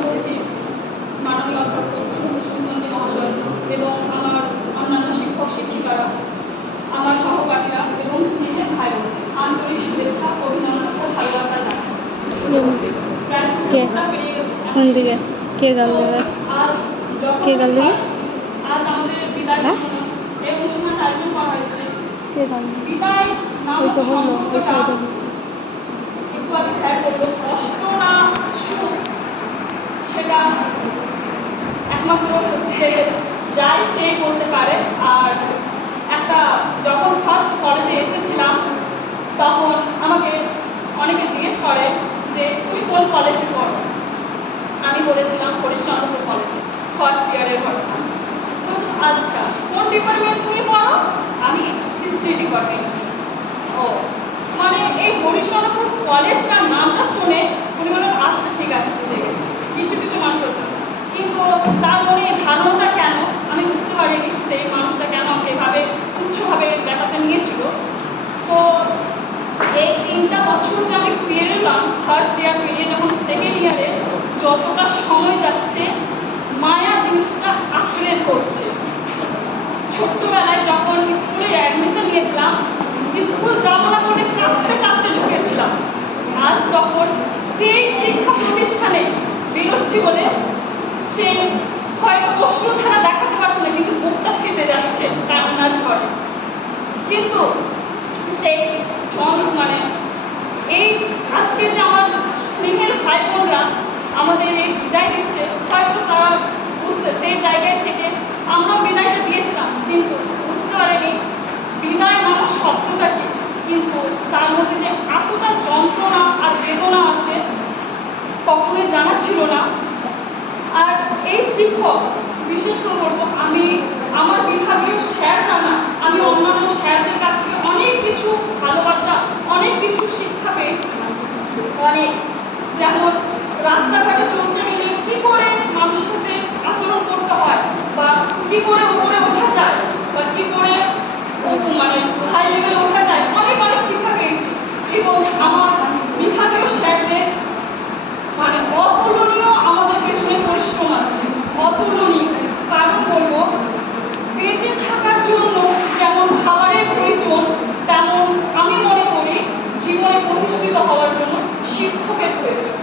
উপস্থিত মাননীয় অধ্যক্ষ সুন্দরী মহাশয় এবং আমার অন্যান্য শিক্ষক শিক্ষিকারা, আমার সহপাঠীরা এবং স্নেহের ভাই বোনদের আন্তরিক শুভেচ্ছা, অভিনন্দন ও ভালোবাসা জানাই। প্রায় সূর্যটা পেরিয়ে গেছে। কোন দিকে কে গাল দেবে? কে গাল দেবে? আজ আমাদের বিদায় এই অনুষ্ঠানের আয়োজন করা হয়েছে। কে গাল দেবে? বিদায় নাম ওই তো হলো ওই সাইডে। একটু আগে স্যার বললো কষ্ট না সুখ, সেটা একমাত্র হচ্ছে যাই সেই বলতে পারে। আর একটা যখন ফার্স্ট কলেজে এসেছিলাম তখন আমাকে অনেকে জিজ্ঞেস করে যে তুই কোন কলেজে পড়ো। আমি বলেছিলাম হরিশ্চন্দ্রপুর কলেজে, ফার্স্ট ইয়ারের ঘটনা। বলছি আচ্ছা কোন ডিপার্টমেন্ট নিয়ে পড়ো? আমি হিস্ট্রি ডিপার্টমেন্ট। ও মানে এই হরিশ্চন্দ্রপুর কলেজটার নামটা শুনে উনি বললেন আচ্ছা ঠিক আছে বুঝে গেছি। কিছু কিছু মানুষ বলছে, কিন্তু তার মনে ধারণাটা কেন আমি বুঝতে পারিনি, সেই মানুষটা কেন এভাবে তুচ্ছভাবে ব্যাপারটা নিয়েছিল। তো এই 3টা বছর যে আমি পেরলাম, ফার্স্ট ইয়ার পেরিয়ে যখন সেকেন্ড ইয়ারে যতটা সময় যাচ্ছে মায়া জিনিসটা আঁকড়ে ধরছে। ছোট্টবেলায় যখন স্কুলে অ্যাডমিশন নিয়েছিলাম, স্কুল যাবো না বলে কাঁদতে কাঁদতে ঢুকেছিলাম। আজ যখন সেই শিক্ষা প্রতিষ্ঠানে বেরোচ্ছি বলে সে হয়তো অশ্রুধারা দেখাতে পারছে না, কিন্তু বুকটা ফেটে যাচ্ছে কান্নার ঝড়ে। কিন্তু সেই মানে এই আজকে যে আমার স্নেহের ভাই বোনরা আমাদের এই বিদায় দিচ্ছে, হয়তো তারা বুঝতে সেই জায়গায় থেকে আমরাও বিদায়টা দিয়েছিলাম, কিন্তু বুঝতে পারিনি বিদায় নামার শব্দটা কি, কিন্তু তার মধ্যে যে এতটা যন্ত্রণা আর বেদনা আছে কখনোই জানা ছিল না। আর এই শিক্ষক বিশেষ করে বলবো, আমি আমার বিভাগীয় স্যাররা না, আমি অন্যান্য স্যারদের কাছ থেকে অনেক কিছু ভালোবাসা, অনেক কিছু শিক্ষা পেয়েছিলাম। অনেক, যেমন রাস্তাঘাটে চলতে গেলে কী করে মানুষের সাথে আচরণ করতে হয়, বা কী করে উপরে ওঠা যায়, বা কী করে মানে হাই লেভেলে ওঠা যায়, অনেক অনেক শিক্ষা পেয়েছি। এবং আমার বিভাগীয় স্যারদের মানে অতুলনীয় আমাদের পেছনে পরিশ্রম আছে, অতুলনীয়। কারণ বলবো বেঁচে থাকার জন্য যেমন খাবারের প্রয়োজন, তেমন আমি মনে করি জীবনে প্রতিষ্ঠিত হওয়ার জন্য শিক্ষকের প্রয়োজন।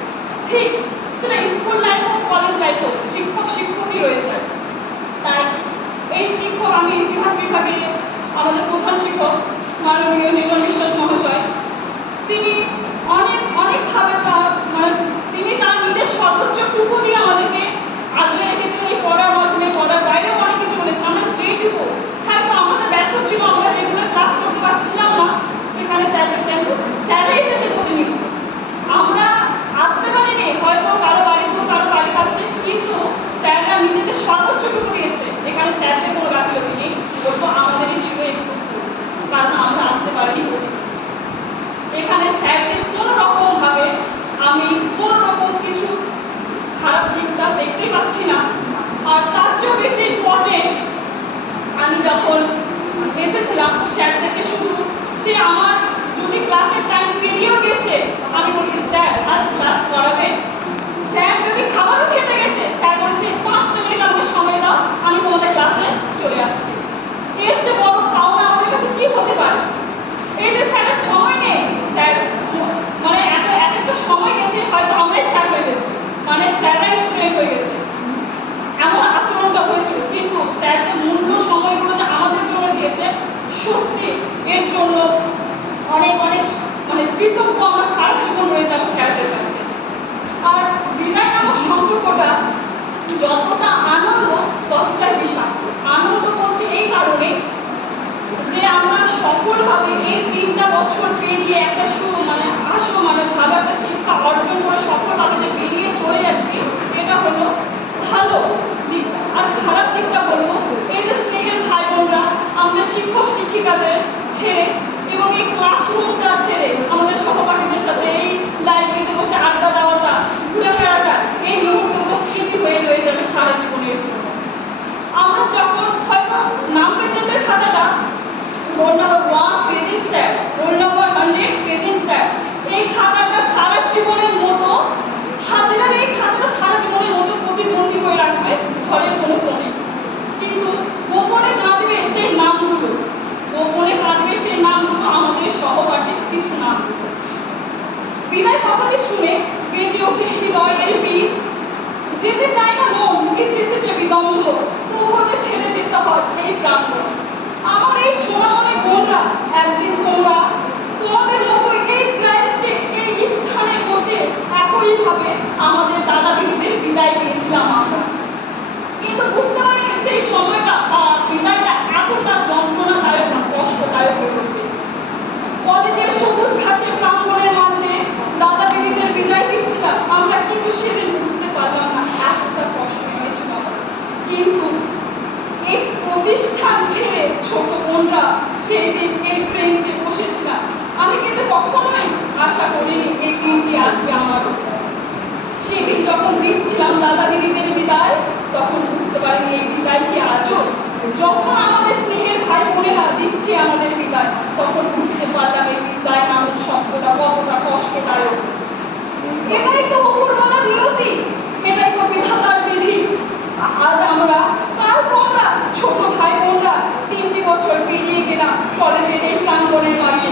ঠিক সেটা স্কুল লাইফ হোক কলেজ লাইফ হোক, শিক্ষক শিক্ষকই রয়েছে। তাই এই শিক্ষক, আমি ইতিহাস বিভাগে আমাদের প্রধান শিক্ষক মাননীয় নির্মল বিশ্বাস মহাশয়, তিনি অনেকভাবে মানে তিনি তার নিজের সর্বোচ্চটুকু দিয়ে আমাদেরকে আগলে রেখেছেন। এই পড়ার মাধ্যমে, পড়ার বাইরেও অনেক কিছু বলেছে। আমরা যেটুকু হয়তো আমাদের ব্যর্থ ছিল, আমরা রেগুলার ক্লাস করতে পারছিলাম না, সেখানে স্যাররা এসেছে প্রতিনিধি, আমরা আসতে পারিনি, হয়তো কারো বাড়িতেও কারো বাড়ির কাছে, কিন্তু স্যাররা নিজেদের সর্বোচ্চটুকু দিয়েছে। এখানে স্যারদের কোনো গাফিলতি নেই, বলবো আমাদেরই ছিল একটু, কারণ আমরা আসতে পারিনি। এখানে স্যারদের কোনো রকমভাবে আমি কোনো রকম কিছু খারাপ দিকটা দেখতেই পাচ্ছি না। আর তার চেয়েও বেশি ইম্পর্টেন্ট, আমি যখন এসেছিলাম স্যারদেরকে শুধু সে আমার যদি ক্লাসের টাইম পেরিয়েও গেছে, আমি বলছি স্যার আজ ক্লাস করাবে। স্যার যদি খাবারও খেতে গেছে, স্যার বলছে 5 মিনিট আমাকে সময় দাও, আমি তোমাদের ক্লাসে চলে আসছি। এর চেয়ে বড় পাওনা আমাদের কাছে কি হতে পারে? এই যে স্যারের সময় নেই, স্যার মানে একটা সময় গেছে, হয়তো আমরাই স্যার হয়ে গেছি, মানে স্যাররাই স্টুডেন্ট হয়ে গেছে, এমন আচরণটা হয়েছিল। কিন্তু স্যারদের মূল্য সময়গুলো যে আমাদের জন্য দিয়েছে, সত্যি এর জন্য অনেক অনেক মানে কৃতজ্ঞ আমরা সারা জীবন রয়ে যাবো স্যারদের কাছে। আর বিদায় নামক সম্পর্কটা যতটা আনন্দ ততটাই বিষাক্ত। আনন্দ বলছি এই কারণে যে আমরা সফলভাবে এই 3টা বছর পেরিয়ে একটা মানে ভালো একটা শিক্ষা অর্জন করে সফলভাবে যে বেরিয়ে চলে যাচ্ছি, এটা হলো ভালো দিকটা। আর খারাপ দিকটা বলবো এই যে স্নেহের ভাই বোনরা আমাদের শিক্ষক শিক্ষিকাদের ছেড়ে এবং এই ক্লাসরুমটা ছেড়ে আমাদের সহপাঠীদের সাথে এই লাইব্রেরিতে বসে আড্ডা দেওয়াটা, ঘুরে ফেরাটা, এই মুহূর্তগুলো স্মৃতি হয়ে রয়ে যাবে সারা জীবনের জন্য। আমরা যখন হয়তো নাম পেজেন্টের খাতাটা roll number 1 paging sir, roll number 100 paging sir, বিদায় কথাটি শুনে বেজে ওঠে হৃদয়ের বীর। যেতে চায় না মন, এসেছে যে বিদম্ভ, তবুও যে ছেড়ে যেতে হয় এই প্রাঙ্গণ। আমার এই সোনামণি বোনরা, একদিন তোমরা তোমাদের মতোই এই প্রাচ্যে এই স্থানে বসে একইভাবে আমাদের দাদা দিদিদের বিদায় দিয়েছিলাম আমরা। কিন্তু বুঝতে পারিনি সেই সময়টা বিদায়টা এতটা যন্ত্রণাদায়ক না কষ্টদায়ক হয়ে উঠবে। কলেজের সবুজ ঘাসের প্রাঙ্গণের মাঝে দাদা দিদিদের বিদায় দিচ্ছিলাম আমরা, কিন্তু সেদিন বুঝতে পারলাম না এতটা কষ্ট হয়েছিল আমার। কিন্তু এই প্রতিষ্ঠান ছেড়ে ছোট বোনরা সেই দিন এই বেঞ্চে বসেছিলাম। আমি কিন্তু কখনোই আশা করিনি এই দিনটি আসবে আমার উপর। সেদিন যখন দিচ্ছিলাম দাদা দিদিদের বিদায়, তখন বুঝতে পারিনি এই বিদায় কি আজও। যখন আমাদের স্নেহের ভাই বোনেরা দিচ্ছে আমাদের বিদায়, তখন বুঝতে পারলাম এই বিদায় নামক শব্দটা কতটা কষ্টদায়ক। এটাই তো অপূর্বতার নিয়তি, এটাই তো বিধাতার বিধি। আজ আমরা, কাল তোমরা, ছোট ভাই বোনরা 3টি বছর পেরিয়ে গেলাম কলেজের এই প্রাঙ্গণের মাঝে।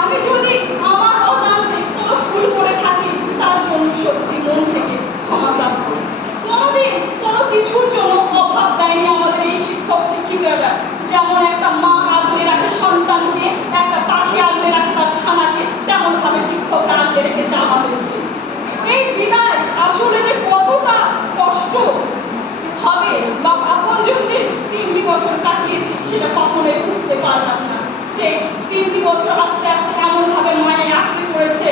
আমি যদি আমার অজান্তে কোনো ভুল করে থাকি, তার জন্য সত্যি মন থেকে ক্ষমা প্রার্থনা। কোনোদিন কোনো কিছুর জন্য অভাব দেয়নি আমাদের এই শিক্ষক শিক্ষিকারা। যেমন একটা মা আগলে রাখে সন্তানকে, একটা পাখি আগলে রাখে তার ছানাকে, তেমন ভাবে শিক্ষকরা আগলে রেখেছে আমাদেরকে। এই বিদায় আসলে যে কতটা কষ্ট হবে বা আপনজনদের 3টি বছর কাটিয়েছি সেটা কখনোই বুঝতে পারলাম না। সেই 3টি বছর আস্তে আস্তে এমন ভাবে মায়ে আঁকড়ে পড়েছে